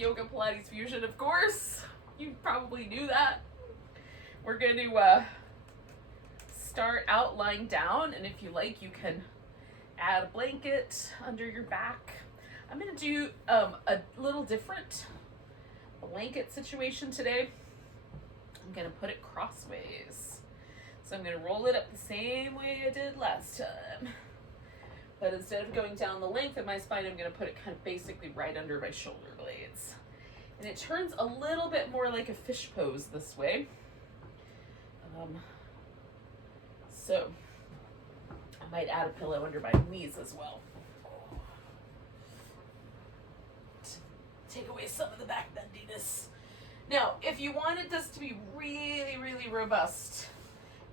yoga Pilates fusion, of course. You probably knew that. We're going to start out lying down, and if you like, you can add a blanket under your back. I'm going to do a little different blanket situation today. I'm going to put it crossways. So I'm going to roll it up the same way I did last time. But instead of going down the length of my spine, I'm going to put it kind of basically right under my shoulder blades. And it turns a little bit more like a fish pose this way. So I might add a pillow under my knees as well. To take away some of the back bendiness. Now, if you wanted this to be really, really robust,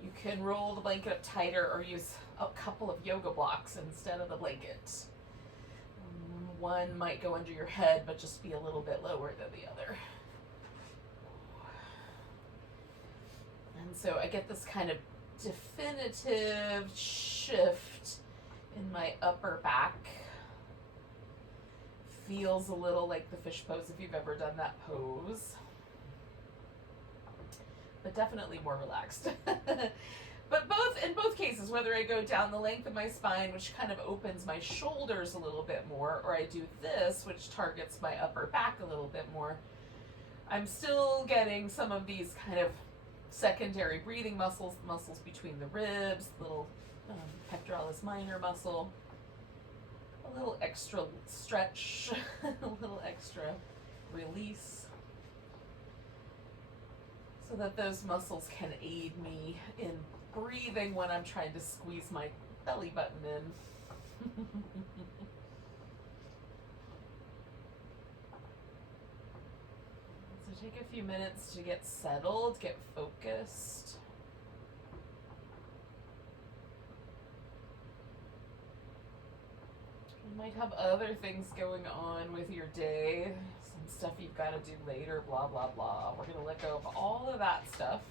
you can roll the blanket up tighter or use a couple of yoga blocks instead of the blanket. One might go under your head, but just be a little bit lower than the other. And so I get this kind of definitive shift in my upper back. Feels a little like the fish pose if you've ever done that pose. But definitely more relaxed. But in both cases, whether I go down the length of my spine, which kind of opens my shoulders a little bit more, or I do this, which targets my upper back a little bit more, I'm still getting some of these kind of secondary breathing muscles, the muscles between the ribs, little pectoralis minor muscle, a little extra stretch, a little extra release, so that those muscles can aid me in breathing when I'm trying to squeeze my belly button in. So take a few minutes to get settled, get focused. You might have other things going on with your day, some stuff you've got to do later, blah, blah, blah. We're going to let go of all of that stuff.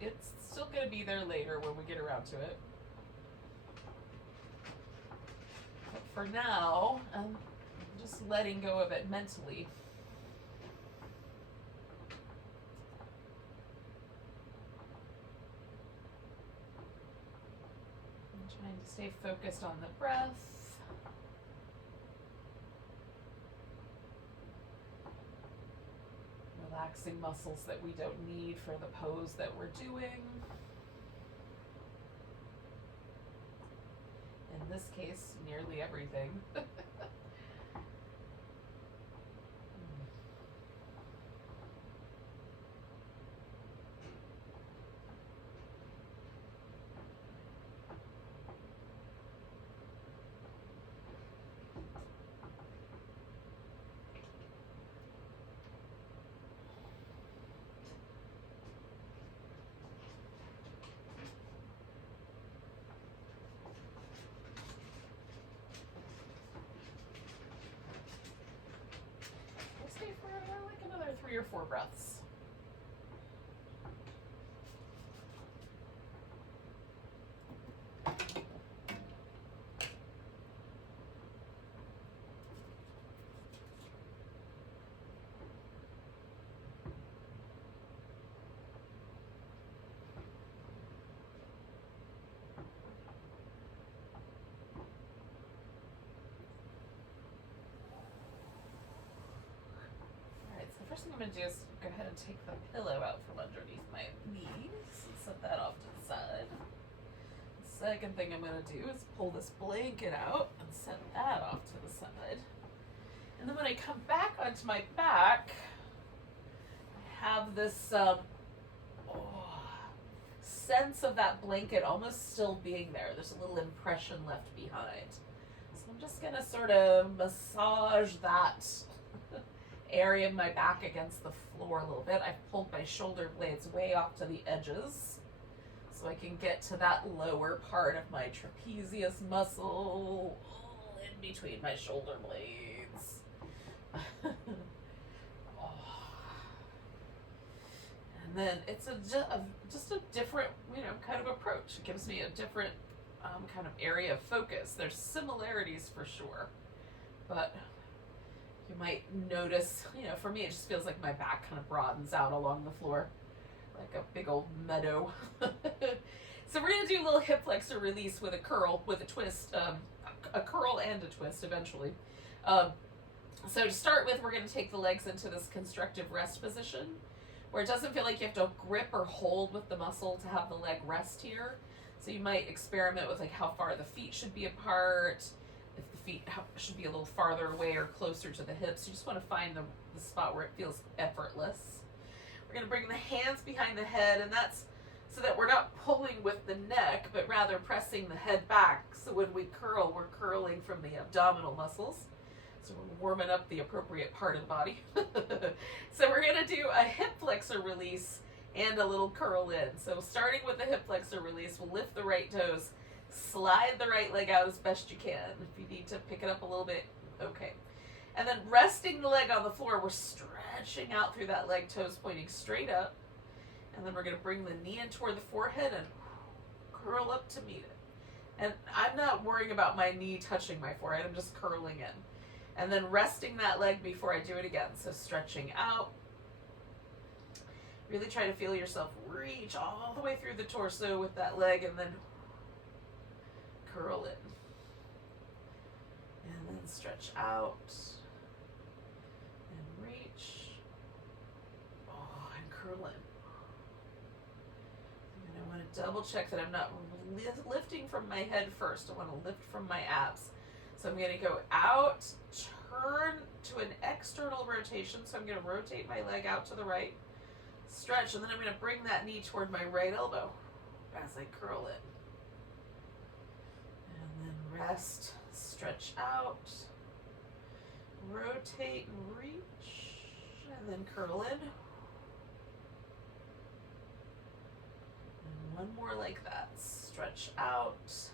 It's still going to be there later when we get around to it. But for now, I'm just letting go of it mentally. I'm trying to stay focused on the breath. Relaxing muscles that we don't need for the pose that we're doing. In this case, nearly everything. Stay for like another 3 or 4 breaths. First thing I'm going to do is go ahead and take the pillow out from underneath my knees and set that off to the side. The second thing I'm going to do is pull this blanket out and set that off to the side. And then when I come back onto my back, I have this sense of that blanket almost still being there. There's a little impression left behind. So I'm just going to sort of massage that area of my back against the floor a little bit. I've pulled my shoulder blades way off to the edges so I can get to that lower part of my trapezius muscle in between my shoulder blades. And then it's just a different, kind of approach. It gives me a different kind of area of focus. There's similarities for sure, but You might notice, for me it just feels like my back kind of broadens out along the floor like a big old meadow. So we're going to do a little hip flexor release with a curl, with a twist, a curl and a twist eventually. So to start with, we're going to take the legs into this constructive rest position where it doesn't feel like you have to grip or hold with the muscle to have the leg rest here. So you might experiment with like how far the feet should be apart, if the feet should be a little farther away or closer to the hips. You just want to find the spot where it feels effortless. We're going to bring the hands behind the head, and that's so that we're not pulling with the neck, but rather pressing the head back. So when we curl, we're curling from the abdominal muscles. So we're warming up the appropriate part of the body. So we're going to do a hip flexor release and a little curl in. So starting with the hip flexor release, we'll lift the right toes, slide the right leg out as best you can. If you need to pick it up a little bit, okay. And then resting the leg on the floor, we're stretching out through that leg, toes pointing straight up. And then we're going to bring the knee in toward the forehead and curl up to meet it. And I'm not worrying about my knee touching my forehead, I'm just curling in. And then resting that leg before I do it again. So stretching out. Really try to feel yourself reach all the way through the torso with that leg and then curl in. And then stretch out and reach. Oh, and curl in. And I want to double check that I'm not lifting from my head first. I want to lift from my abs. So I'm going to go out, turn to an external rotation. So I'm going to rotate my leg out to the right, stretch, and then I'm going to bring that knee toward my right elbow as I curl in. And then rest, stretch out, rotate and reach, and then curl in. And one more like that. Stretch out,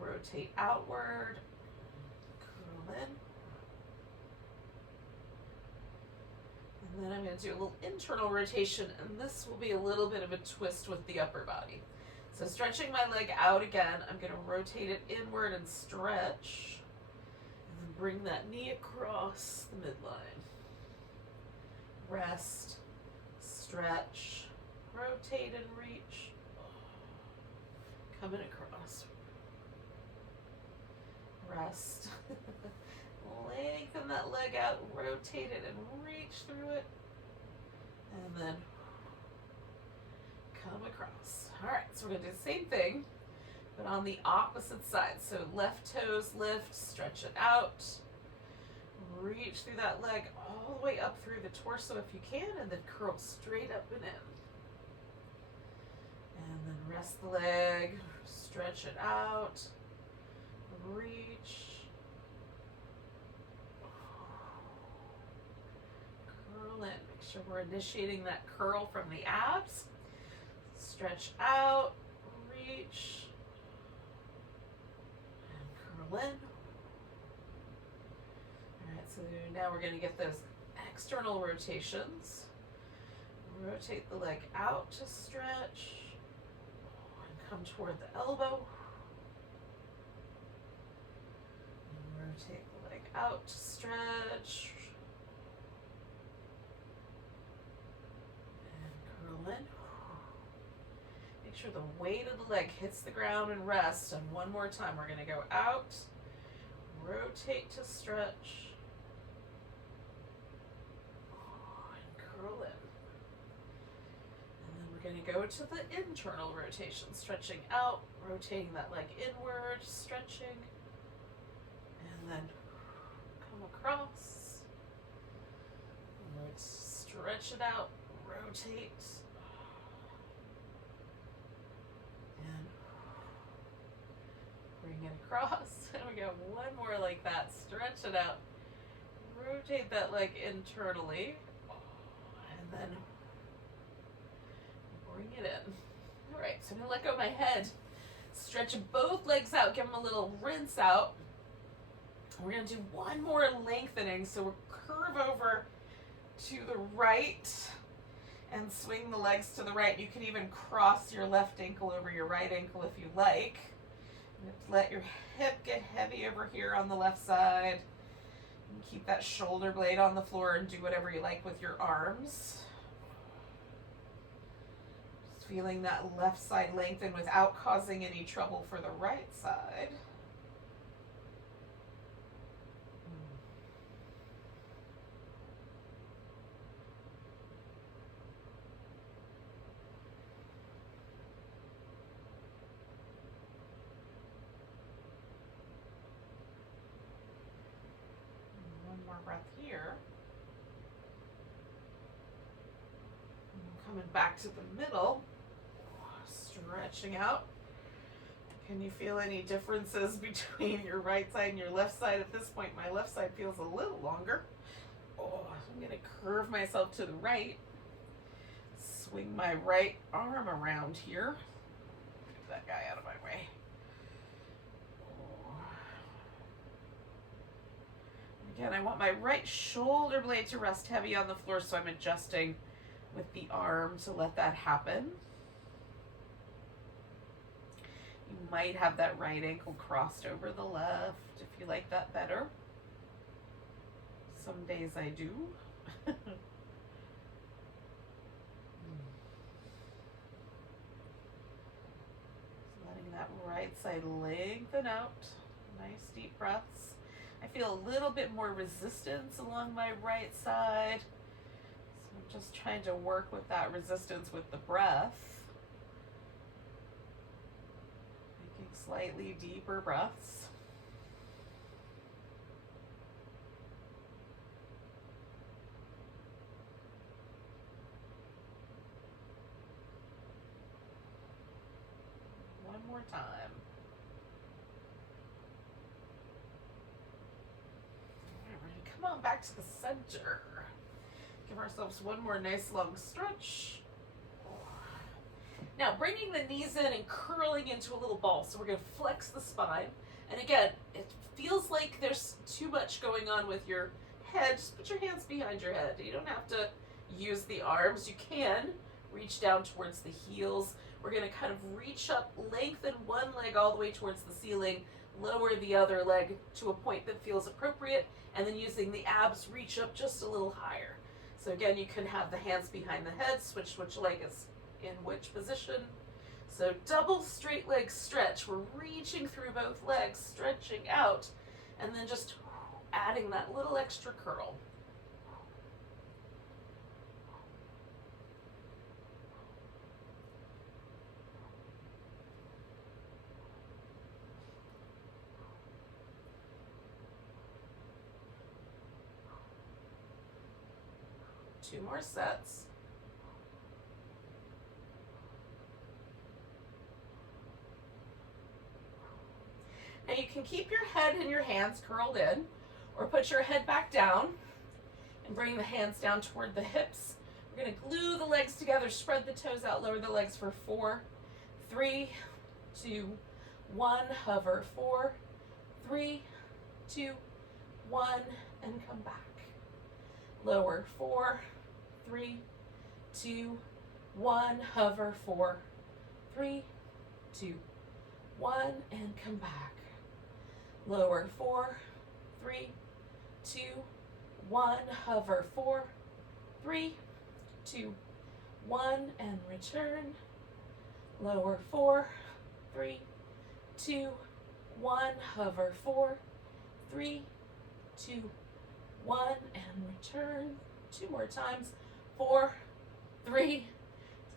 rotate outward, curl in. And then I'm going to do a little internal rotation, and this will be a little bit of a twist with the upper body. So stretching my leg out again, I'm going to rotate it inward and stretch, and then bring that knee across the midline. Rest, stretch, rotate and reach, coming across. Rest. Lengthen that leg out, rotate it and reach through it, and then come across. All right, so we're going to do the same thing, but on the opposite side. So left toes lift, stretch it out, reach through that leg all the way up through the torso if you can, and then curl straight up and in. And then rest the leg, stretch it out, reach, curl in. Make sure we're initiating that curl from the abs. Stretch out, reach, and curl in. All right, so now we're going to get those external rotations. Rotate the leg out to stretch, and come toward the elbow. And rotate the leg out to stretch, and curl in. Make sure the weight of the leg hits the ground and rest. And one more time, we're going to go out, rotate to stretch, and curl in. And then we're going to go to the internal rotation, stretching out, rotating that leg inward, stretching, and then come across. Let's stretch it out, rotate, and bring it across. And we got one more like that. Stretch it out, rotate that leg internally, and then bring it in. All right, so I'm gonna let go of my head. Stretch both legs out, give them a little rinse out. We're gonna do one more lengthening, so we'll curve over to the right and swing the legs to the right. You can even cross your left ankle over your right ankle if you like. Let your hip get heavy over here on the left side. And Keep that shoulder blade on the floor and do whatever you like with your arms. Just feeling that left side lengthen without causing any trouble for the right side. More breath here. Coming back to the middle, stretching out. Can you feel any differences between your right side and your left side? At this point, my left side feels a little longer. Oh, I'm going to curve myself to the right. Swing my right arm around here. Get that guy out of my way. Again, I want my right shoulder blade to rest heavy on the floor, so I'm adjusting with the arm to let that happen. You might have that right ankle crossed over the left if you like that better. Some days I do. Letting that right side lengthen out. Nice deep breaths. I feel a little bit more resistance along my right side. So I'm just trying to work with that resistance with the breath. Making slightly deeper breaths. One more time. Come on back to the center. Give ourselves one more nice long stretch. Now bringing the knees in and curling into a little ball. So we're going to flex the spine. And again, it feels like there's too much going on with your head. Just put your hands behind your head. You don't have to use the arms. You can reach down towards the heels. We're going to kind of reach up, lengthen one leg all the way towards the ceiling, lower the other leg to a point that feels appropriate, and then using the abs, reach up just a little higher. So again, you can have the hands behind the head, switch which leg is in which position. So double straight leg stretch. We're reaching through both legs, stretching out, and then just adding that little extra curl. Two more sets. Now you can keep your head and your hands curled in, or put your head back down and bring the hands down toward the hips. We're going to glue the legs together, spread the toes out, lower the legs for 4, 3, 2, 1, hover, 4, 3, 2, 1, and come back. Lower, 4, 3, 2, 1, hover, 4, 3, 2, 1, and come back. Lower, 4, 3, 2, 1, hover, 4, 3, 2, 1, and return. Lower, 4, 3, 2, 1, hover, 4, 3, 2, 1, and return. 2 more times. 4, 3,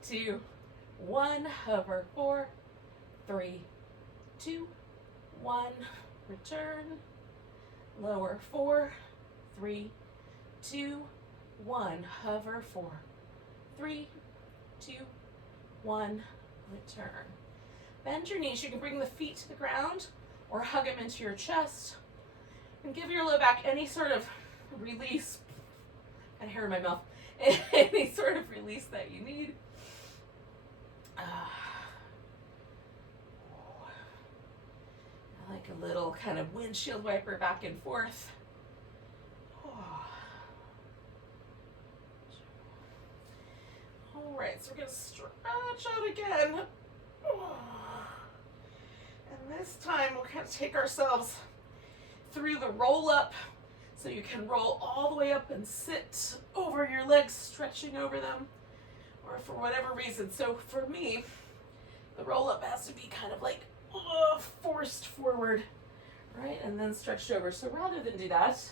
2, 1, hover, 4, 3, 2, 1, return. Lower, 4, 3, 2, 1, hover, 4, 3, 2, 1, return. Bend your knees. You can bring the feet to the ground or hug them into your chest. And give your low back any sort of release. Got hair in my mouth. Any sort of release that you need. I like a little kind of windshield wiper back and forth. All right, so we're going to stretch out again. And this time we'll kind of take ourselves through the roll up So you can roll all the way up and sit over your legs, stretching over them, or for whatever reason. So for me, the roll up has to be kind of like forced forward, right? And then stretched over. So rather than do that,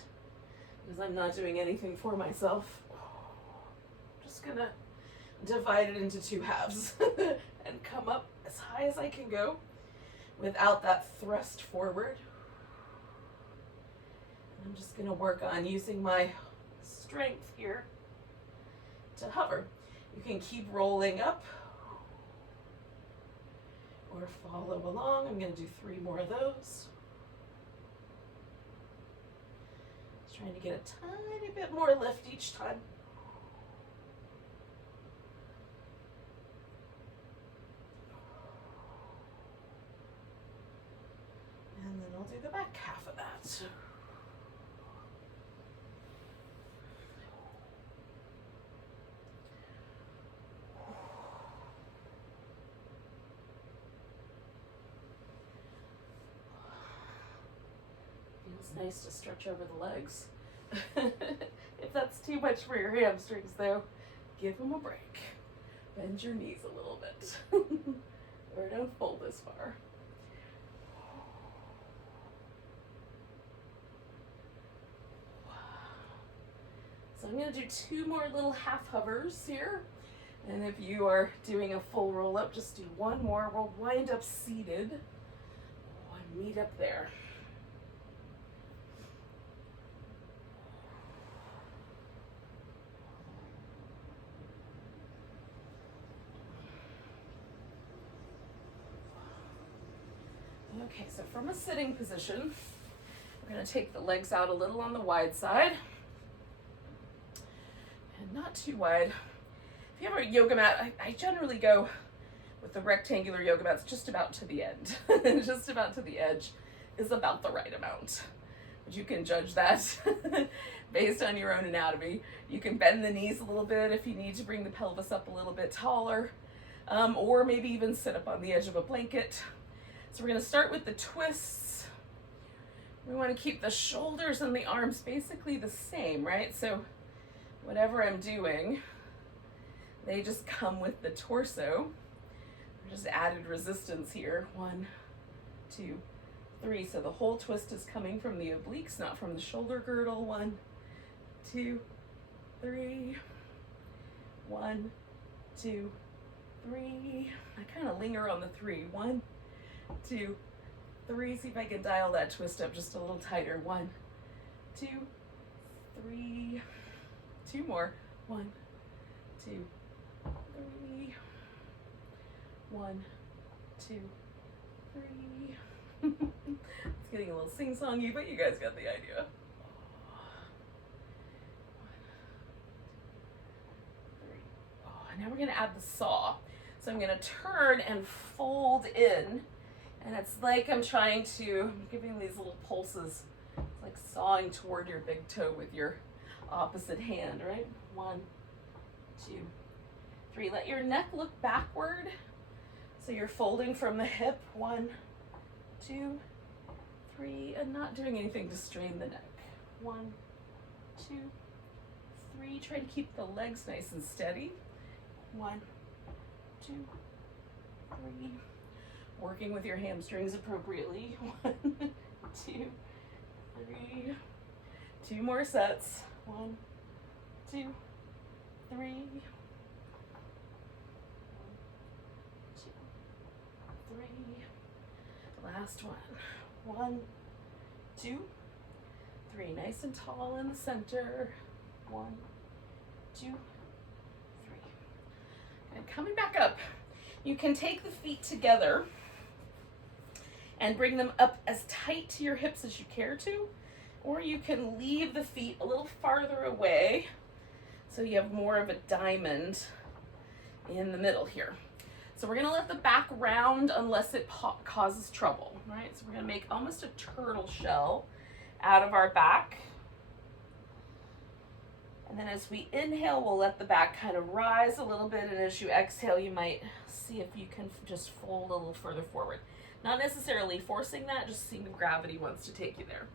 because I'm not doing anything for myself, I'm just gonna divide it into two halves and come up as high as I can go without that thrust forward. I'm just going to work on using my strength here to hover. You can keep rolling up or follow along. I'm going to do 3 more of those. Just trying to get a tiny bit more lift each time. And then I'll do the back half of that. Feels nice to stretch over the legs. If that's too much for your hamstrings though, give them a break. Bend your knees a little bit. Or don't fold this far. So I'm going to do 2 more little half hovers here. And if you are doing a full roll up, just do 1 more. We'll wind up seated. And meet up there. Okay, so from a sitting position, we're going to take the legs out a little on the wide side. And not too wide. If you have a yoga mat, I generally go with the rectangular yoga mats just about to the end. Just about to the edge is about the right amount. But you can judge that based on your own anatomy. You can bend the knees a little bit if you need to bring the pelvis up a little bit taller, or maybe even sit up on the edge of a blanket. So we're going to start with the twists. We want to keep the shoulders and the arms basically the same, right? So whatever I'm doing, they just come with the torso. Just added resistance here. 1, 2, 3. So the whole twist is coming from the obliques, not from the shoulder girdle. 1, 2, 3. 1, 2, 3. I kind of linger on the 3. 1, 2, 3. See if I can dial that twist up just a little tighter. 1, 2, 3. 2 more. 1, 2, 3. 1, 2, 3. It's getting a little sing-songy, but you guys got the idea. 1, 2, 3. Oh, now we're going to add the saw. So I'm going to turn and fold in, and it's like I'm giving these little pulses. It's like sawing toward your big toe with your opposite hand, right? 1, 2, 3. Let your neck look backward. So you're folding from the hip. 1, 2, 3, and not doing anything to strain the neck. 1, 2, 3. Try to keep the legs nice and steady. 1, 2, 3. Working with your hamstrings appropriately. 1, 2, 3. 2 more sets. 1, 2, 3. 1, 2, 3. Last one. 1, 2, 3. Nice and tall in the center. 1, 2, 3. And coming back up, you can take the feet together and bring them up as tight to your hips as you care to, or you can leave the feet a little farther away so you have more of a diamond in the middle here. So we're gonna let the back round unless it causes trouble, right? So we're gonna make almost a turtle shell out of our back. And then as we inhale, we'll let the back kind of rise a little bit, and as you exhale, you might see if you can just fold a little further forward. Not necessarily forcing that, just seeing if gravity wants to take you there.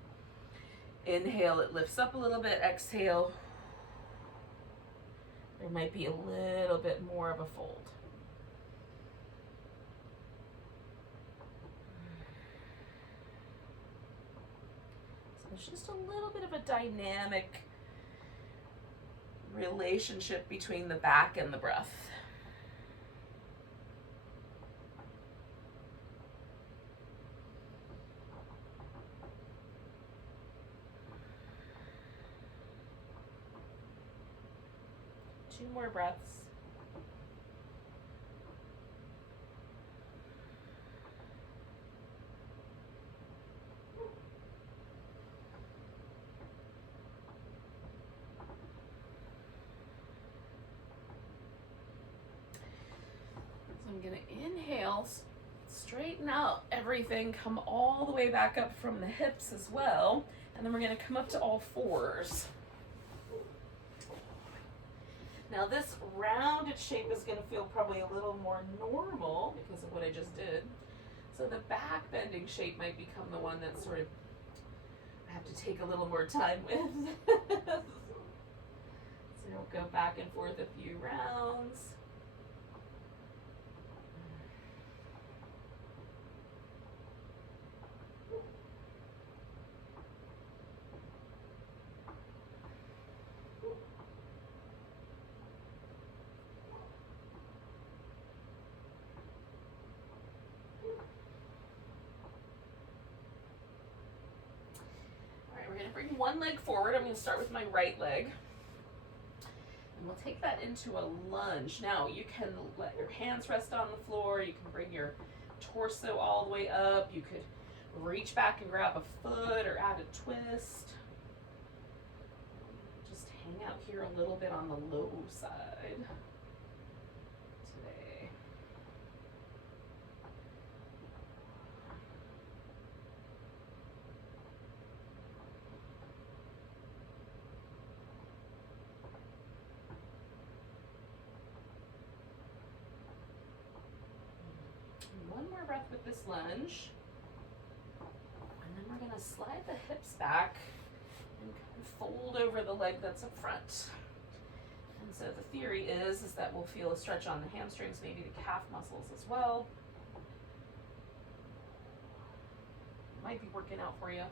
Inhale, it lifts up a little bit. Exhale, there might be a little bit more of a fold. So there's just a little bit of a dynamic relationship between the back and the breath. Two more breaths. So I'm going to inhale, straighten out everything, come all the way back up from the hips as well, and then we're going to come up to all fours. Now this rounded shape is going to feel probably a little more normal because of what I just did. So the back bending shape might become the one that sort of I have to take a little more time with. So we'll go back and forth a few rounds. We're going to bring one leg forward. I'm going to start with my right leg. And we'll take that into a lunge. Now, you can let your hands rest on the floor. You can bring your torso all the way up. You could reach back and grab a foot or add a twist. Just hang out here a little bit on the low side today. One more breath with this lunge. And then we're going to slide the hips back and kind of fold over the leg that's up front. And so the theory is that we'll feel a stretch on the hamstrings, maybe the calf muscles as well. Might be working out for you.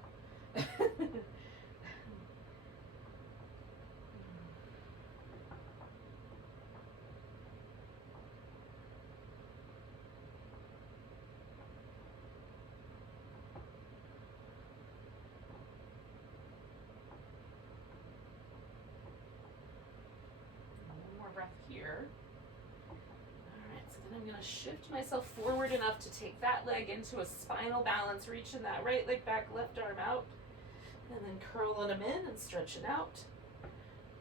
Breath here. All right, so then I'm going to shift myself forward enough to take that leg into a spinal balance, reaching that right leg back, left arm out, and then curling them in and stretching out,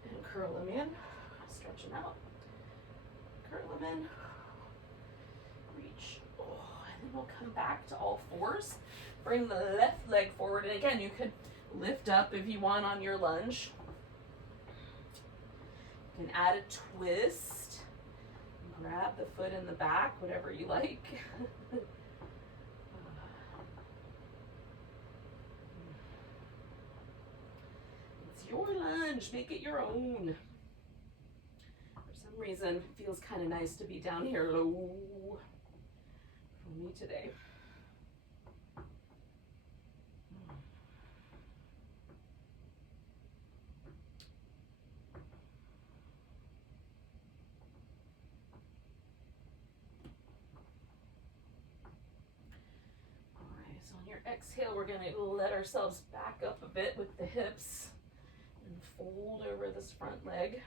and curl them in, stretching out, curl them in, reach, and then we'll come back to all fours. Bring the left leg forward, and again, you could lift up if you want on your lunge. You can add a twist, grab the foot in the back, whatever you like. It's your lunge, make it your own. For some reason, it feels kind of nice to be down here low for me today. Exhale, we're going to let ourselves back up a bit with the hips and fold over this front leg.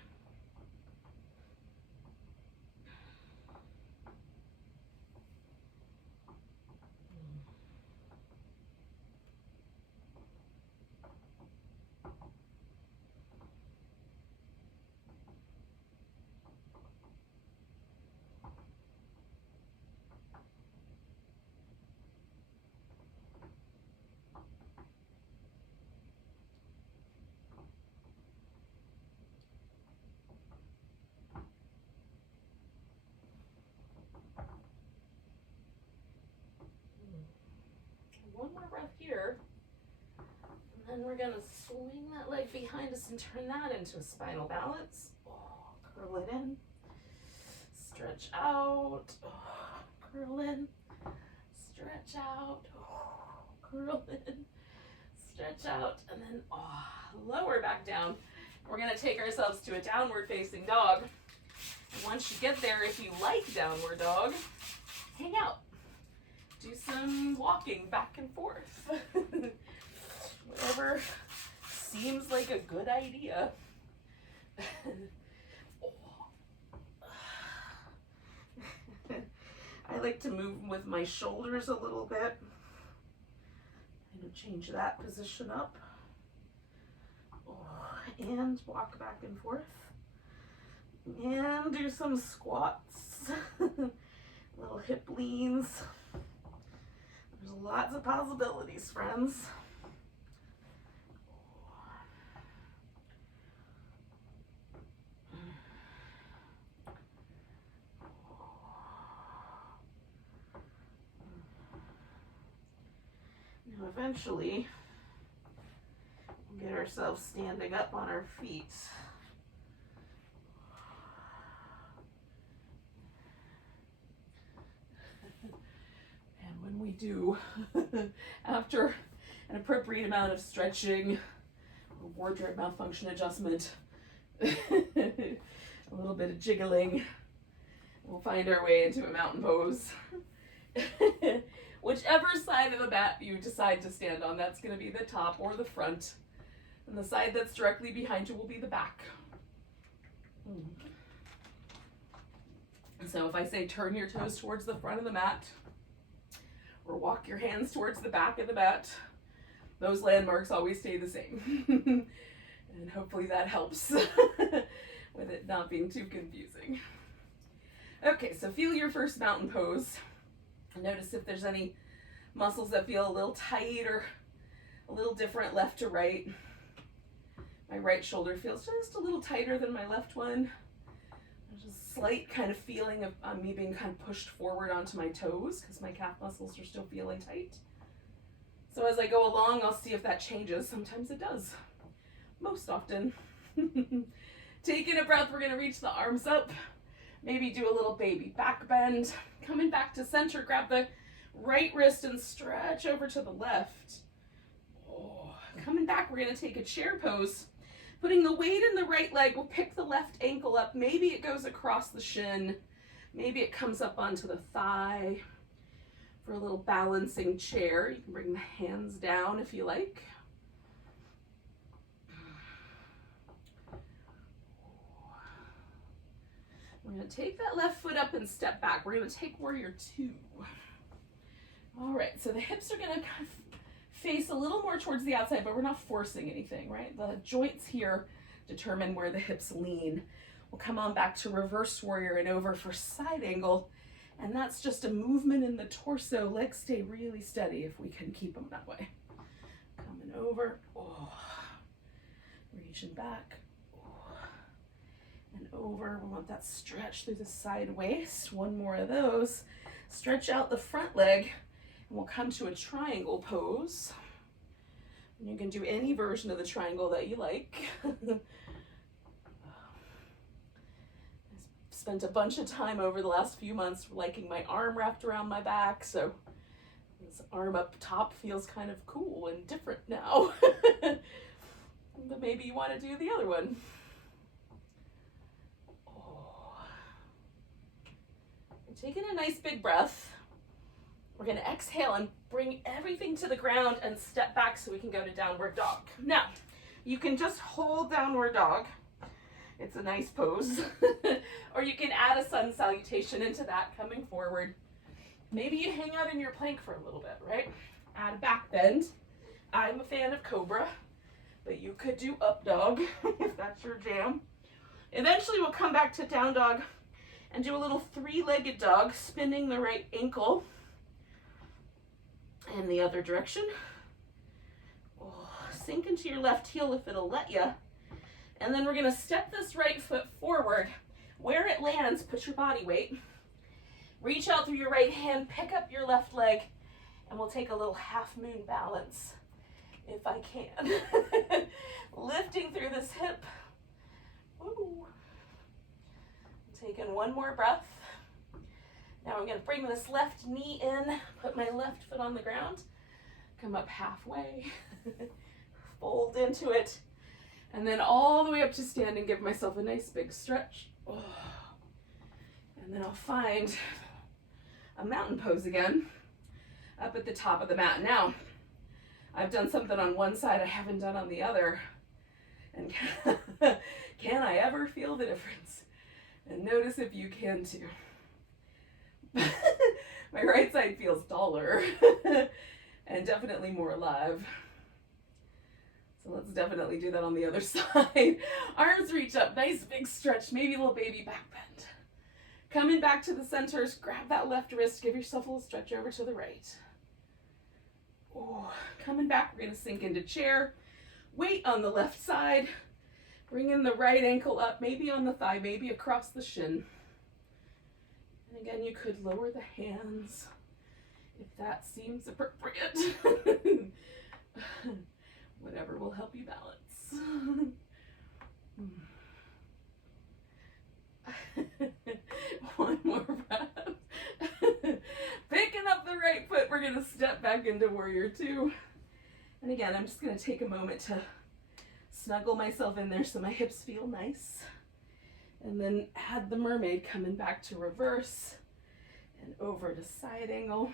One more breath here, and And we're gonna swing that leg behind us and turn that into a spinal balance. Curl it in, stretch out, curl in, stretch out, curl in, stretch out, and then lower back down. We're gonna take ourselves to a downward facing dog. And once you get there, if you like downward dog, hang out. Do some walking back and forth. Whatever seems like a good idea. I like to move with my shoulders a little bit. I'm going to change that position up. And walk back and forth. And do some squats. Little hip leans. There's lots of possibilities, friends. Now eventually, we'll get ourselves standing up on our feet. And when we do, after an appropriate amount of stretching, or wardrobe malfunction adjustment, a little bit of jiggling, we'll find our way into a mountain pose. Whichever side of the mat you decide to stand on, that's going to be the top or the front. And the side that's directly behind you will be the back. So if I say turn your toes towards the front of the mat, or walk your hands towards the back of the mat, those landmarks always stay the same. And hopefully that helps with it not being too confusing. Okay, so feel your first mountain pose. Notice if there's any muscles that feel a little tight or a little different left to right. My right shoulder feels just a little tighter than my left one. There's a slight kind of feeling of me being kind of pushed forward onto my toes because my calf muscles are still feeling tight. So as I go along, I'll see if that changes. Sometimes it does. Most often. Taking a breath, we're going to reach the arms up. Maybe do a little baby back bend. Coming back to center, grab the right wrist and stretch over to the left. Coming back, we're going to take a chair pose. Putting the weight in the right leg, we'll pick the left ankle up. Maybe it goes across the shin. Maybe it comes up onto the thigh. For a little balancing chair, you can bring the hands down if you like. We're going to take that left foot up and step back. We're going to take warrior two. All right, so the hips are going to kind of face a little more towards the outside, but we're not forcing anything, right? The joints here determine where the hips lean. We'll come on back to reverse warrior and over for side angle. And that's just a movement in the torso. Legs stay really steady if we can keep them that way. Coming over, reaching back, and over. We want that stretch through the side waist. One more of those. Stretch out the front leg, and we'll come to a triangle pose. And you can do any version of the triangle that you like. Spent a bunch of time over the last few months liking my arm wrapped around my back, so this arm up top feels kind of cool and different now. But maybe you want to do the other one. Taking a nice big breath. We're going to exhale and bring everything to the ground and step back so we can go to downward dog. Now, you can just hold downward dog. It's a nice pose. Or you can add a sun salutation into that coming forward. Maybe you hang out in your plank for a little bit, right? Add a back bend. I'm a fan of cobra, but you could do up dog if that's your jam. Eventually we'll come back to down dog and do a little three-legged dog, spinning the right ankle in the other direction. Sink into your left heel if it'll let you. And then we're going to step this right foot forward. Where it lands, put your body weight. Reach out through your right hand, pick up your left leg, and we'll take a little half moon balance. if I can. Lifting through this hip. Woo. Taking one more breath. Now I'm going to bring this left knee in, put my left foot on the ground, come up halfway, fold into it, and then all the way up to standing, give myself a nice big stretch. Oh. And then I'll find a mountain pose again, up at the top of the mat. Now, I've done something on one side I haven't done on the other, and can I ever feel the difference? And notice if you can too. My right side feels taller and definitely more alive. So let's definitely do that on the other side. Arms reach up, nice big stretch, maybe a little baby back bend. Coming back to the centers, grab that left wrist, give yourself a little stretch over to the right. Ooh, coming back, we're gonna sink into chair. Weight on the left side. Bring in the right ankle up, maybe on the thigh, maybe across the shin. And again, you could lower the hands if that seems appropriate. Whatever will help you balance. One more breath. Picking up the right foot, we're going to step back into Warrior Two. And again, I'm just going to take a moment to snuggle myself in there so my hips feel nice. And then add the mermaid, coming back to reverse and over to side angle.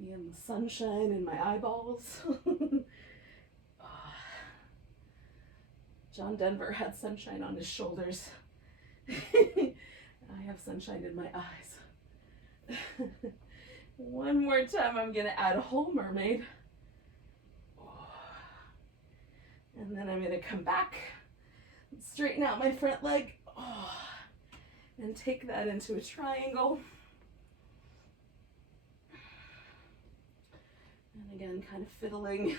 Me and the sunshine in my eyeballs. John Denver had sunshine on his shoulders. I have sunshine in my eyes. One more time, I'm gonna add a whole mermaid. And then I'm gonna come back, straighten out my front leg, and take that into a triangle. And again, kind of fiddling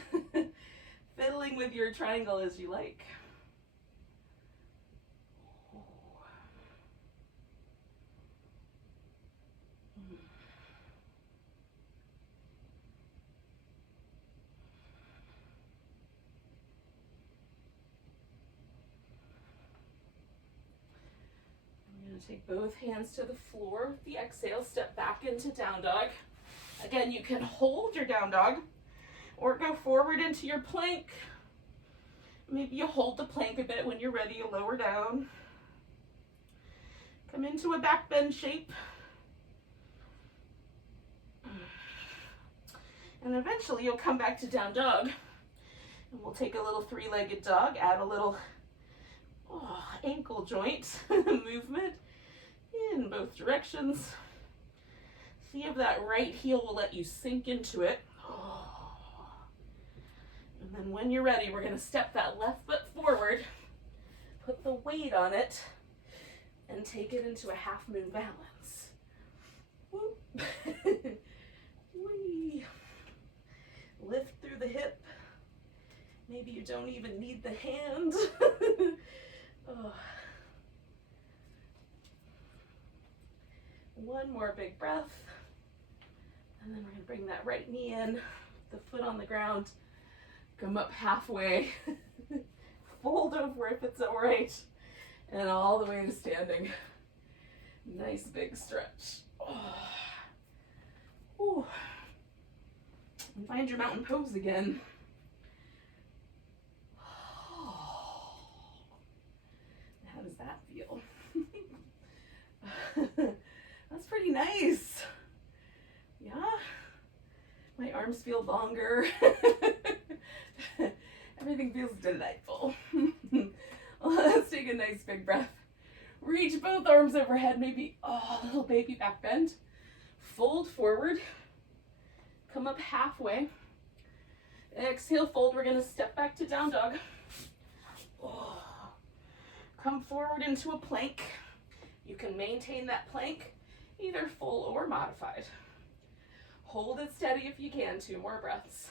with your triangle as you like. Take both hands to the floor with the exhale, step back into down dog. Again, you can hold your down dog or go forward into your plank. Maybe you hold the plank a bit. When you're ready, you lower down. Come into a back bend shape. And eventually you'll come back to down dog. And we'll take a little three-legged dog, add a little ankle joint movement in both directions. See if that right heel will let you sink into it. And then when you're ready, we're going to step that left foot forward, put the weight on it, and take it into a half moon balance. Whee. Lift through the hip. Maybe you don't even need the hand. One more big breath. And then we're going to bring that right knee in, the foot on the ground, come up halfway, fold over if it's all right, and all the way to standing. Nice big stretch. And find your mountain pose again. How does that feel? That's pretty nice. Yeah? My arms feel longer. Everything feels delightful. Let's take a nice big breath. Reach both arms overhead, maybe a little baby back bend. Fold forward. Come up halfway. Exhale, fold. We're going to step back to down dog. Come forward into a plank. You can maintain that plank, either full or modified. Hold it steady if you can. 2 more breaths.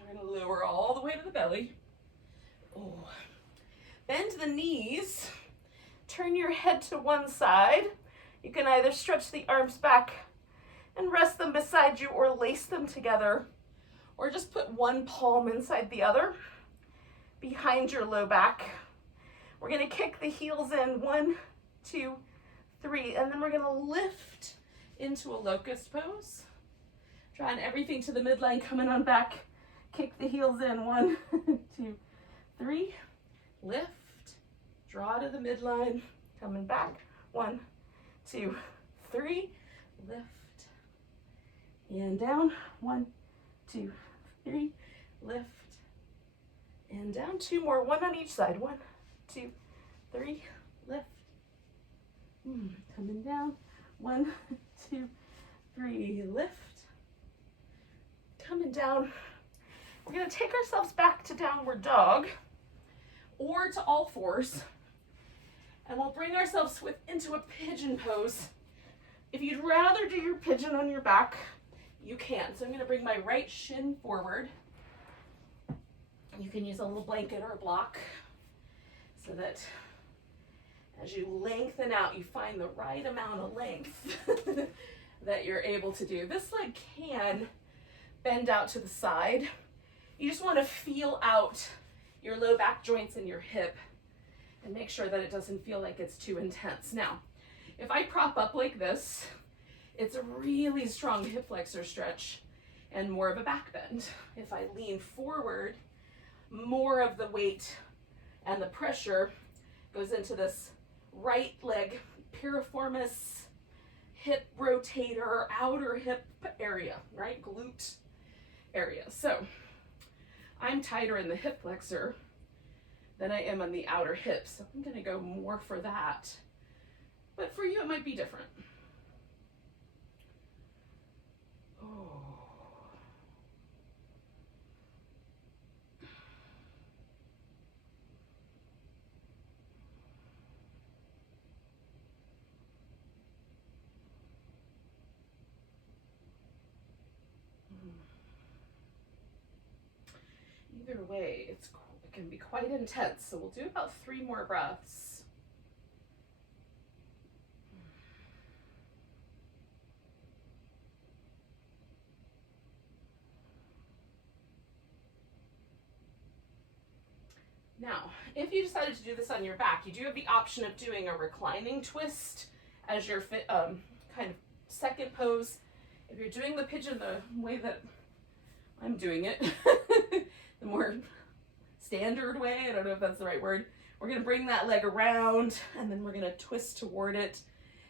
We're going to lower all the way to the belly. Bend the knees. Turn your head to one side. You can either stretch the arms back and rest them beside you or lace them together, or just put one palm inside the other behind your low back. We're gonna kick the heels in, 1, 2, 3, and then we're gonna lift into a locust pose. Drawing everything to the midline, coming on back. Kick the heels in, 1, 2, 3. Lift, draw to the midline, coming back. 1, 2, 3. Lift, and down. 1, 2, 3. Lift, and down. 2 more, 1 on each side. 1, 2, 3. Lift. Coming down. 1, 2, 3. Lift. Coming down. We're going to take ourselves back to downward dog or to all fours, and we'll bring ourselves into a pigeon pose. If you'd rather do your pigeon on your back, you can. So I'm going to bring my right shin forward. You can use a little blanket or a block so that as you lengthen out, you find the right amount of length that you're able to do. This leg can bend out to the side. You just want to feel out your low back joints and your hip and make sure that it doesn't feel like it's too intense. Now, if I prop up like this, it's a really strong hip flexor stretch and more of a back bend. If I lean forward, more of the weight and the pressure goes into this right leg piriformis hip rotator, outer hip area, right? Glute area. So I'm tighter in the hip flexor than I am on the outer hip. So I'm going to go more for that. But for you, it might be different. Oh. Either way, it can be quite intense. So we'll do about 3 more breaths. Now, if you decided to do this on your back, you do have the option of doing a reclining twist as your kind of second pose. If you're doing the pigeon the way that I'm doing it, the more standard way, I don't know if that's the right word, we're going to bring that leg around and then we're going to twist toward it,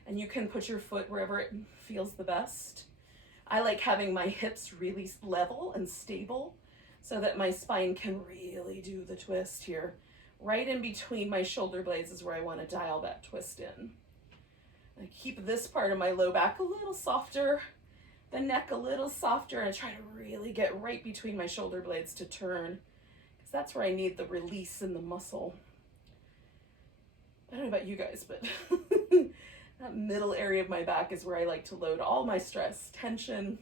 and you can put your foot wherever it feels the best. I like having my hips really level and stable so that my spine can really do the twist here. Right in between my shoulder blades is where I want to dial that twist in. I keep this part of my low back a little softer, the neck a little softer, and I try to really get right between my shoulder blades to turn, because that's where I need the release in the muscle. I don't know about you guys, but that middle area of my back is where I like to load all my stress, tension,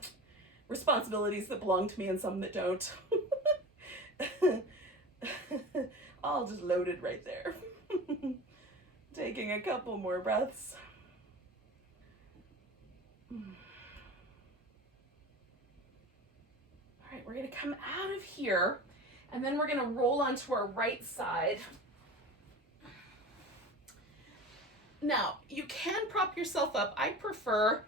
responsibilities that belong to me and some that don't. All just loaded right there. Taking a couple more breaths. All right, we're going to come out of here, and then we're going to roll onto our right side. Now, you can prop yourself up. I prefer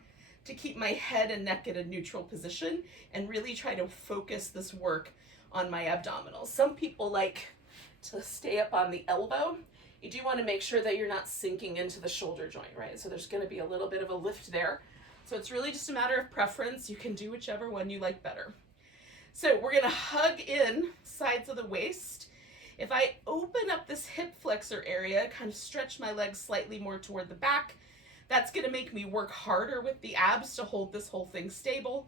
to keep my head and neck at a neutral position and really try to focus this work on my abdominals. Some people like to stay up on the elbow. You do want to make sure that you're not sinking into the shoulder joint, right? So there's going to be a little bit of a lift there. So it's really just a matter of preference. You can do whichever one you like better. So we're going to hug in sides of the waist. If I open up this hip flexor area, kind of stretch my legs slightly more toward the back, that's going to make me work harder with the abs to hold this whole thing stable.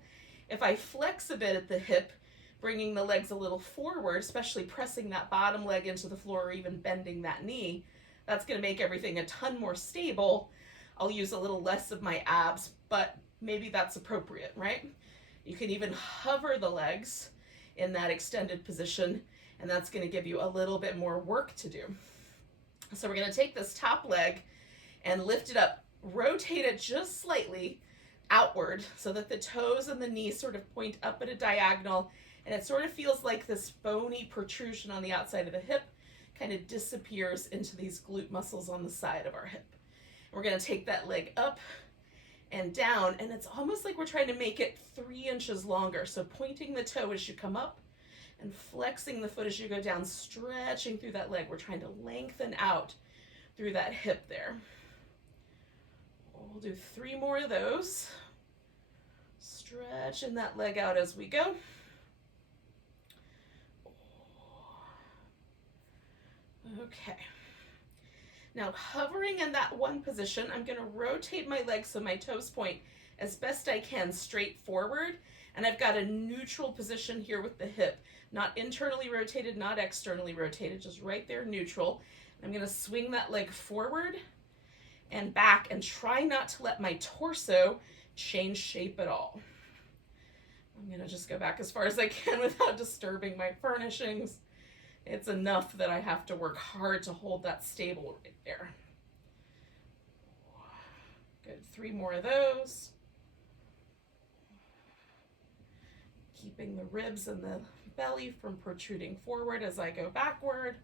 If I flex a bit at the hip, bringing the legs a little forward, especially pressing that bottom leg into the floor or even bending that knee, that's going to make everything a ton more stable. I'll use a little less of my abs, but maybe that's appropriate, right? You can even hover the legs in that extended position, and that's going to give you a little bit more work to do. So we're going to take this top leg and lift it up rotate it just slightly outward so that the toes and the knees sort of point up at a diagonal, and it sort of feels like this bony protrusion on the outside of the hip kind of disappears into these glute muscles on the side of our hip. We're going to take that leg up and down, and it's almost like we're trying to make it 3 inches longer. So pointing the toe as you come up and flexing the foot as you go down, stretching through that leg. We're trying to lengthen out through that hip there. We'll do 3 more of those. Stretching that leg out as we go. Okay. Now, hovering in that one position, I'm going to rotate my legs so my toes point as best I can straight forward. And I've got a neutral position here with the hip, not internally rotated, not externally rotated, just right there, neutral. I'm going to swing that leg forward and back and try not to let my torso change shape at all. I'm going to just go back as far as I can without disturbing my furnishings. It's enough that I have to work hard to hold that stable right there. Good, 3 more of those. Keeping the ribs and the belly from protruding forward as I go backward.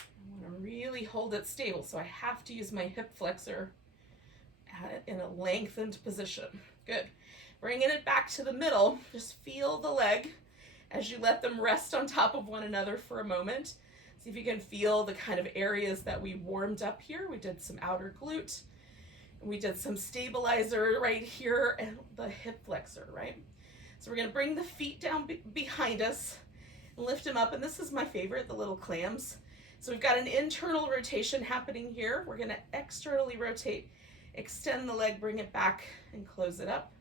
I want to really hold it stable, so I have to use my hip flexor in a lengthened position. Good. Bringing it back to the middle, just feel the leg as you let them rest on top of one another for a moment. See if you can feel the kind of areas that we warmed up here. We did some outer glute, and we did some stabilizer right here, and the hip flexor, right? So we're going to bring the feet down behind us and lift them up, and this is my favorite, the little clams. So we've got an internal rotation happening here. We're going to externally rotate, extend the leg, bring it back, and close it up.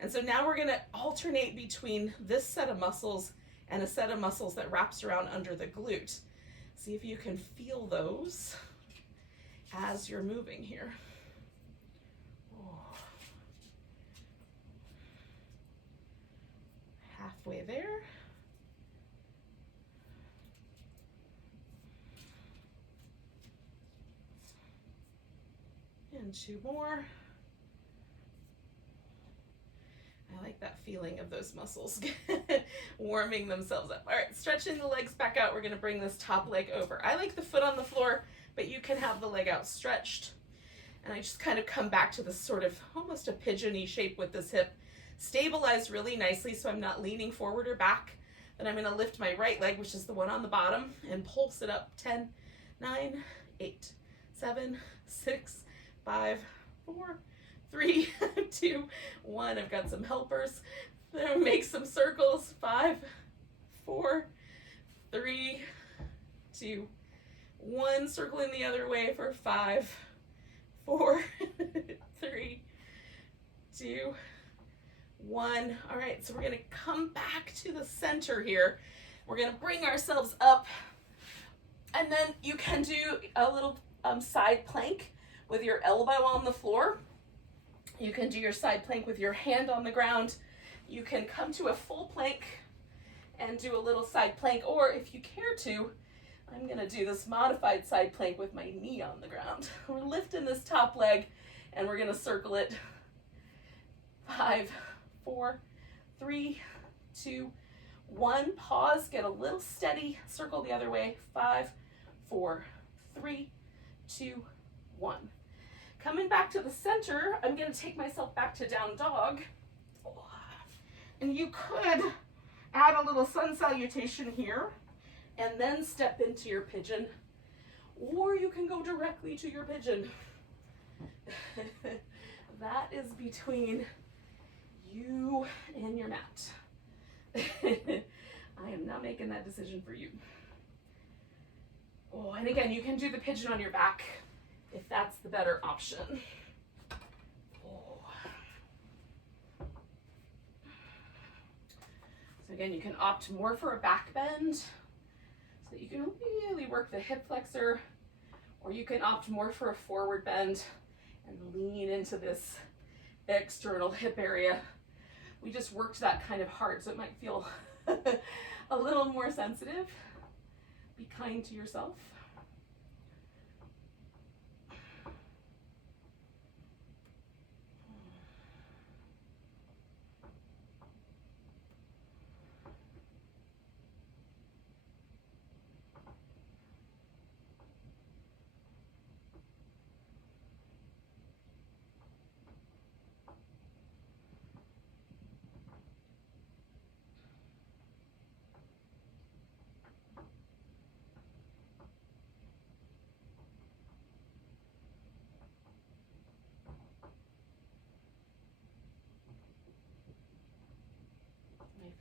And so now we're going to alternate between this set of muscles and a set of muscles that wraps around under the glute. See if you can feel those as you're moving here. Oh. Halfway there. And 2 more. I like that feeling of those muscles warming themselves up. All right, stretching the legs back out. We're going to bring this top leg over. I like the foot on the floor, but you can have the leg out stretched. And I just kind of come back to this sort of almost a pigeon-y shape with this hip. Stabilized really nicely so I'm not leaning forward or back. Then I'm going to lift my right leg, which is the one on the bottom, and pulse it up. 10, 9, 8, 7, 6, 5, 4, 3, 2, 1. I've got some helpers. Then make some circles. 5, 4, 3, 2, 1. Circling the other way for 5, 4, 3, 2, 1. All right, so we're going to come back to the center here. We're going to bring ourselves up, and then you can do a little side plank with your elbow on the floor. You can do your side plank with your hand on the ground. You can come to a full plank and do a little side plank, or if you care to, I'm going to do this modified side plank with my knee on the ground. We're lifting this top leg and we're going to circle it. 5, 4, 3, 2, 1. Pause, get a little steady, circle the other way. 5, 4, 3, 2, 1. Coming back to the center, I'm going to take myself back to down dog. And you could add a little sun salutation here and then step into your pigeon, or you can go directly to your pigeon. That is between you and your mat. I am not making that decision for you. Oh, and again, you can do the pigeon on your back if that's the better option. Oh. So again, you can opt more for a back bend so that you can really work the hip flexor, or you can opt more for a forward bend and lean into this external hip area. We just worked that kind of hard, so it might feel a little more sensitive. Be kind to yourself.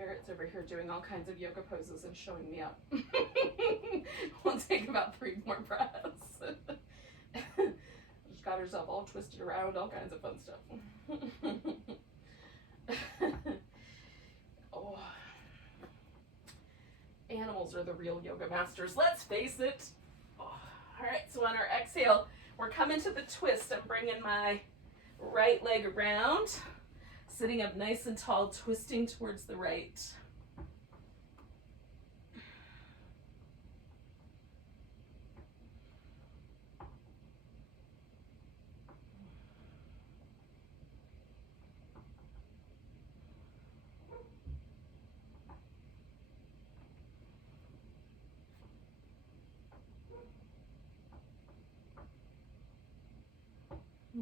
Barrett's over here doing all kinds of yoga poses and showing me up. We'll take about 3 more breaths. She's got herself all twisted around, all kinds of fun stuff. Oh. Animals are the real yoga masters, let's face it. Oh. All right, so on our exhale, we're coming to the twist. I'm bringing my right leg around, sitting up nice and tall, twisting towards the right.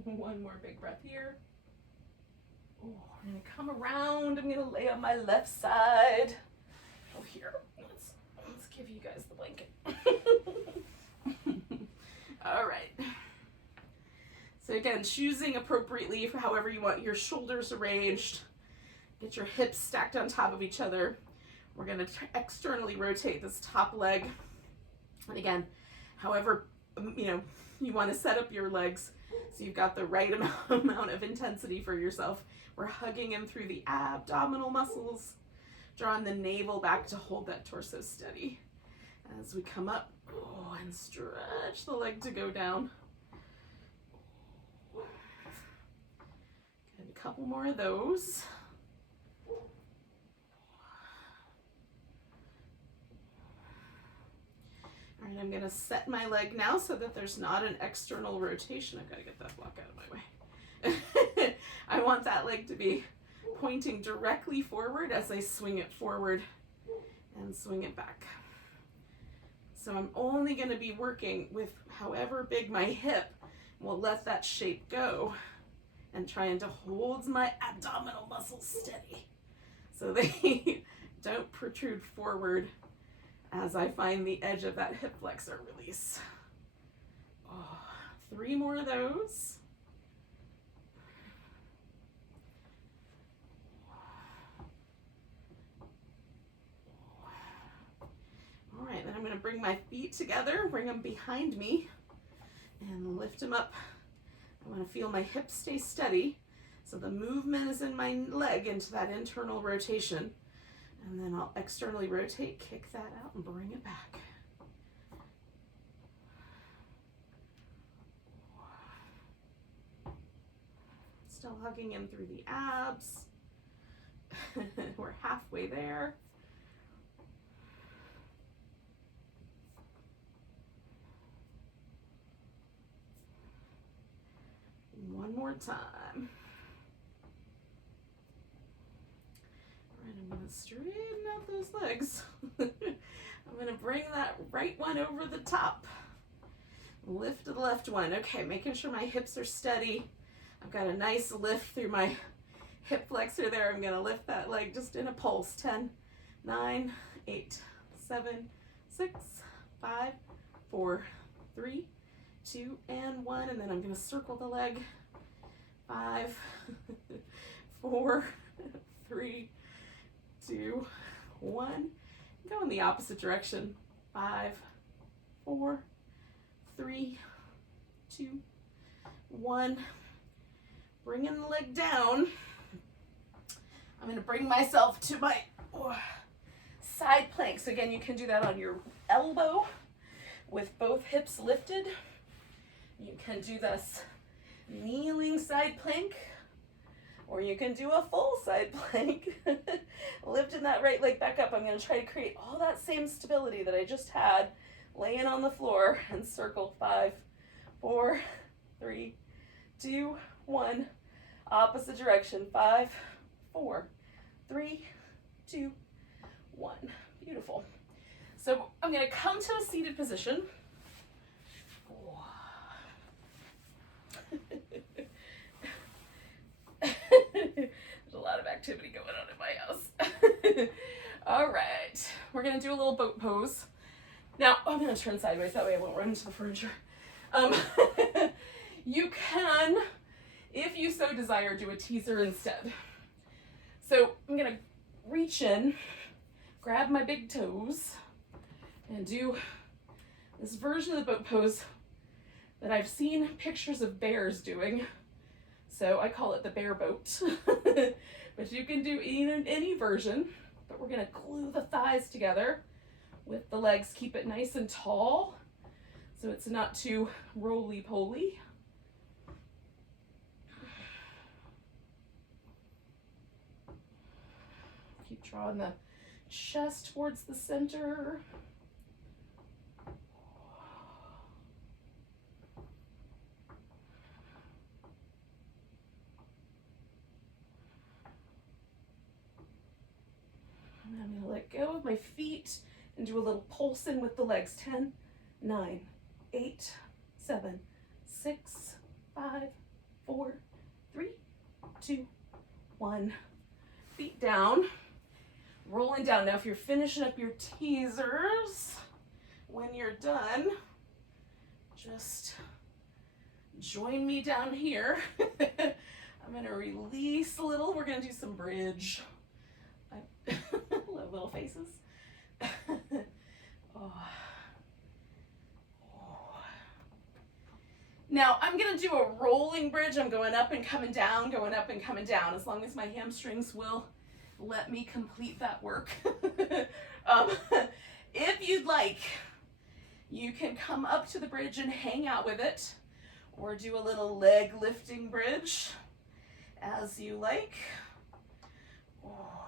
One more big breath here. Oh, I'm gonna come around. I'm gonna lay on my left side. Oh, here. Let's give you guys the blanket. All right. So again, choosing appropriately for however you want your shoulders arranged. Get your hips stacked on top of each other. We're gonna externally rotate this top leg. And again, however, you want to set up your legs so you've got the right amount of intensity for yourself. We're hugging in through the abdominal muscles, drawing the navel back to hold that torso steady. As we come up, and stretch the leg to go down. Good, a couple more of those. All right, I'm gonna set my leg now so that there's not an external rotation. I've got to get that block out of my way. I want that leg to be pointing directly forward as I swing it forward and swing it back. So I'm only gonna be working with however big my hip will let that shape go, and trying to hold my abdominal muscles steady so they don't protrude forward as I find the edge of that hip flexor release. Oh, 3 more of those. All right, then I'm going to bring my feet together, bring them behind me, and lift them up. I want to feel my hips stay steady, so the movement is in my leg into that internal rotation. And then I'll externally rotate, kick that out, and bring it back. Still hugging in through the abs. We're halfway there. One more time. I'm going to straighten out those legs. I'm going to bring that right one over the top. Lift the left one. Okay, making sure my hips are steady. I've got a nice lift through my hip flexor there. I'm going to lift that leg just in a pulse. 10, 9, 8, 7, 6, 5, 4, 3, 2, and 1. And then I'm going to circle the leg. 5, 4, 3, 2, 1. Go in the opposite direction. 5, 4, 3, 2, 1. Bringing the leg down. I'm going to bring myself to my side plank. So again, you can do that on your elbow with both hips lifted. You can do this kneeling side plank, or you can do a full side plank. Lifting that right leg back up. I'm going to try to create all that same stability that I just had laying on the floor, and circle. 5, 4, 3, 2, 1. Opposite direction. 5, 4, 3, 2, 1. Beautiful. So I'm going to come to a seated position. There's a lot of activity going on in my house. All right, we're gonna do a little boat pose. Now, I'm gonna turn sideways, that way I won't run into the furniture. You can, if you so desire, do a teaser instead. So I'm gonna reach in, grab my big toes, and do this version of the boat pose that I've seen pictures of bears doing. So I call it the bear boat. But you can do any version, but we're gonna glue the thighs together with the legs, keep it nice and tall so it's not too roly-poly. Keep drawing the chest towards the center. And I'm gonna let go of my feet and do a little pulsing with the legs. 10, 9, 8, 7, 6, 5, 4, 3, 2, 1. Feet down, rolling down. Now if you're finishing up your teasers, when you're done, just join me down here. I'm gonna release a little. We're gonna do some bridge. Love little faces. Oh. Now I'm gonna do a rolling bridge. I'm going up and coming down, going up and coming down, as long as my hamstrings will let me complete that work. If you'd like, you can come up to the bridge and hang out with it, or do a little leg lifting bridge as you like. Oh.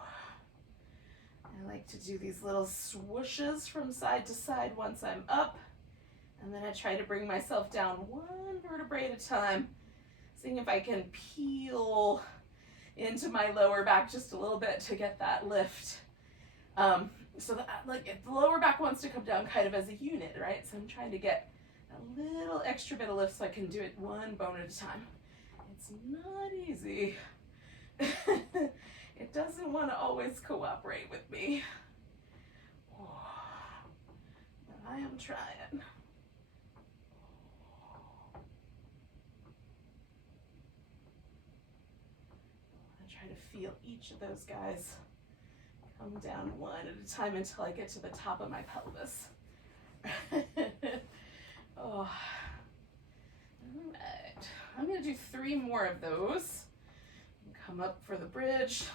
I like to do these little swooshes from side to side once I'm up, and then I try to bring myself down one vertebrae at a time, seeing if I can peel into my lower back just a little bit to get that lift. So that, like, if the lower back wants to come down kind of as a unit, right? So I'm trying to get a little extra bit of lift so I can do it one bone at a time. It's not easy. It doesn't want to always cooperate with me. Oh, but I am trying. I try to feel each of those guys come down one at a time until I get to the top of my pelvis. Oh. All right. I'm going to do 3 more of those. Come up for the bridge.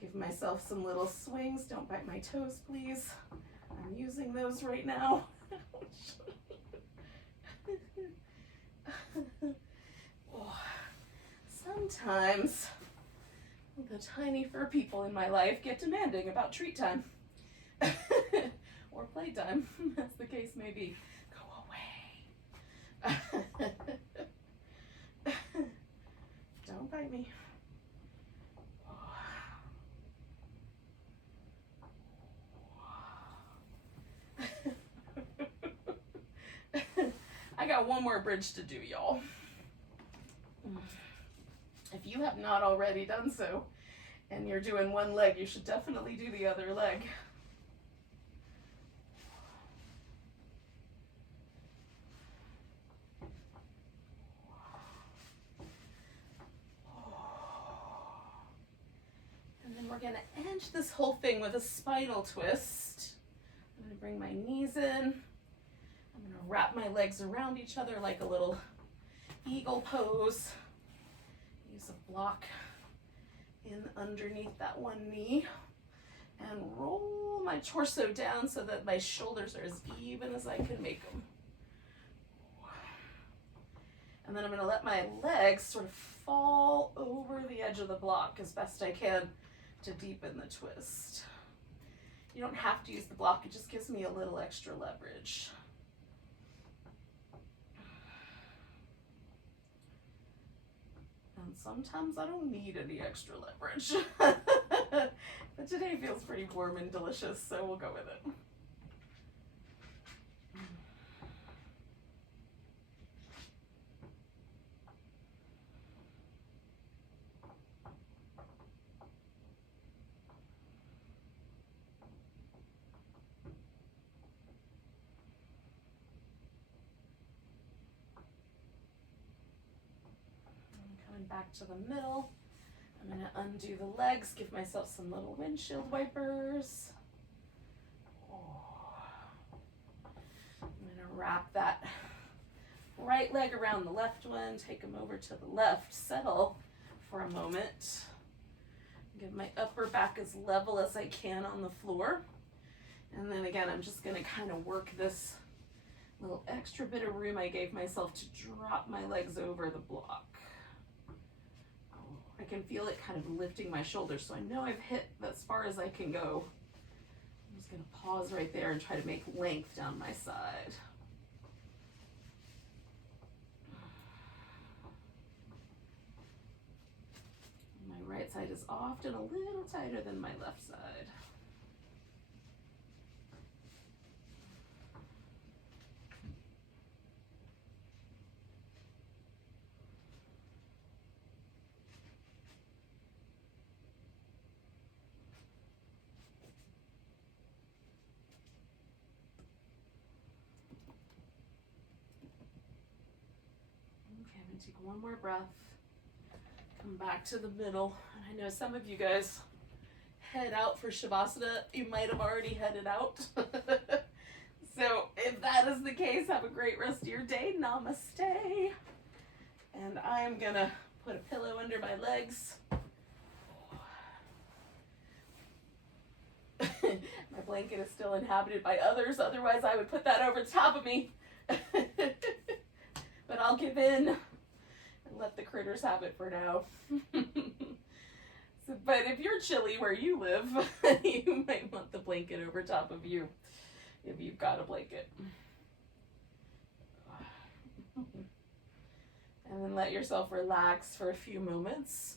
Give myself some little swings. Don't bite my toes, please. I'm using those right now. Oh, sometimes the tiny fur people in my life get demanding about treat time or playtime, as the case may be. Go away. Don't bite me. I got one more bridge to do, y'all. If you have not already done so, and you're doing one leg, you should definitely do the other leg. And then we're going to end this whole thing with a spinal twist. I'm going to bring my knees in. I'm going to wrap my legs around each other like a little eagle pose. Use a block in underneath that one knee and roll my torso down so that my shoulders are as even as I can make them. And then I'm going to let my legs sort of fall over the edge of the block as best I can to deepen the twist. You don't have to use the block, it just gives me a little extra leverage. And sometimes I don't need any extra leverage. But today feels pretty warm and delicious, so we'll go with it. Back to the middle. I'm going to undo the legs, give myself some little windshield wipers. I'm going to wrap that right leg around the left one, take them over to the left, settle for a moment. Get my upper back as level as I can on the floor. And then again, I'm just going to kind of work this little extra bit of room I gave myself to drop my legs over the block. I can feel it kind of lifting my shoulders, so I know I've hit as far as I can go. I'm just going to pause right there and try to make length down my side. My right side is often a little tighter than my left side. Okay, I'm going to take one more breath. Come back to the middle. I know some of you guys head out for Shavasana. You might have already headed out. So if that is the case, have a great rest of your day. Namaste. And I am going to put a pillow under my legs. My blanket is still inhabited by others. Otherwise, I would put that over top of me. But I'll give in and let the critters have it for now. But if you're chilly where you live, you might want the blanket over top of you if you've got a blanket. And then let yourself relax for a few moments.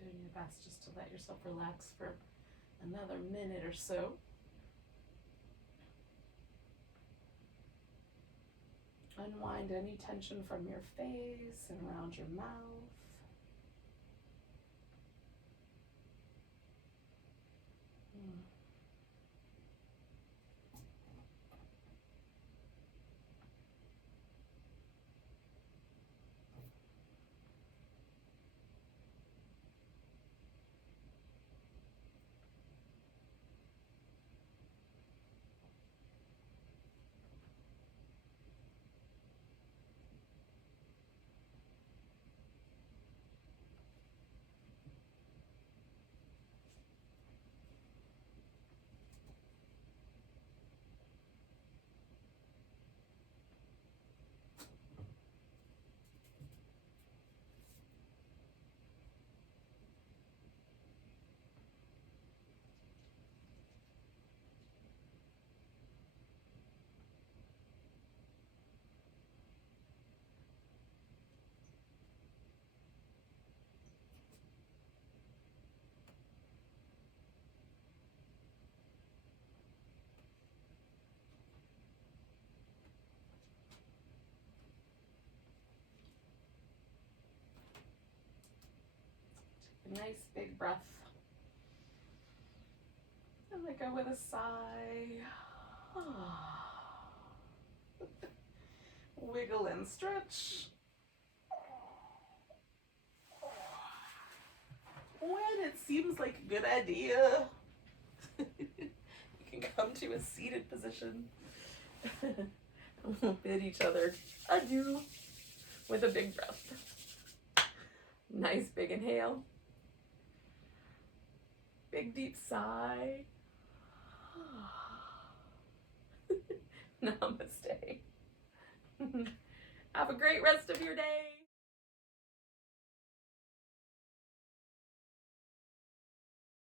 Doing your best just to let yourself relax for another minute or so. Unwind any tension from your face and around your mouth. A nice big breath. And let go with a sigh. Wiggle and stretch. When it seems like a good idea, you can come to a seated position. We'll bid each other adieu with a big breath. Nice big inhale. Big deep sigh. Namaste. Have a great rest of your day.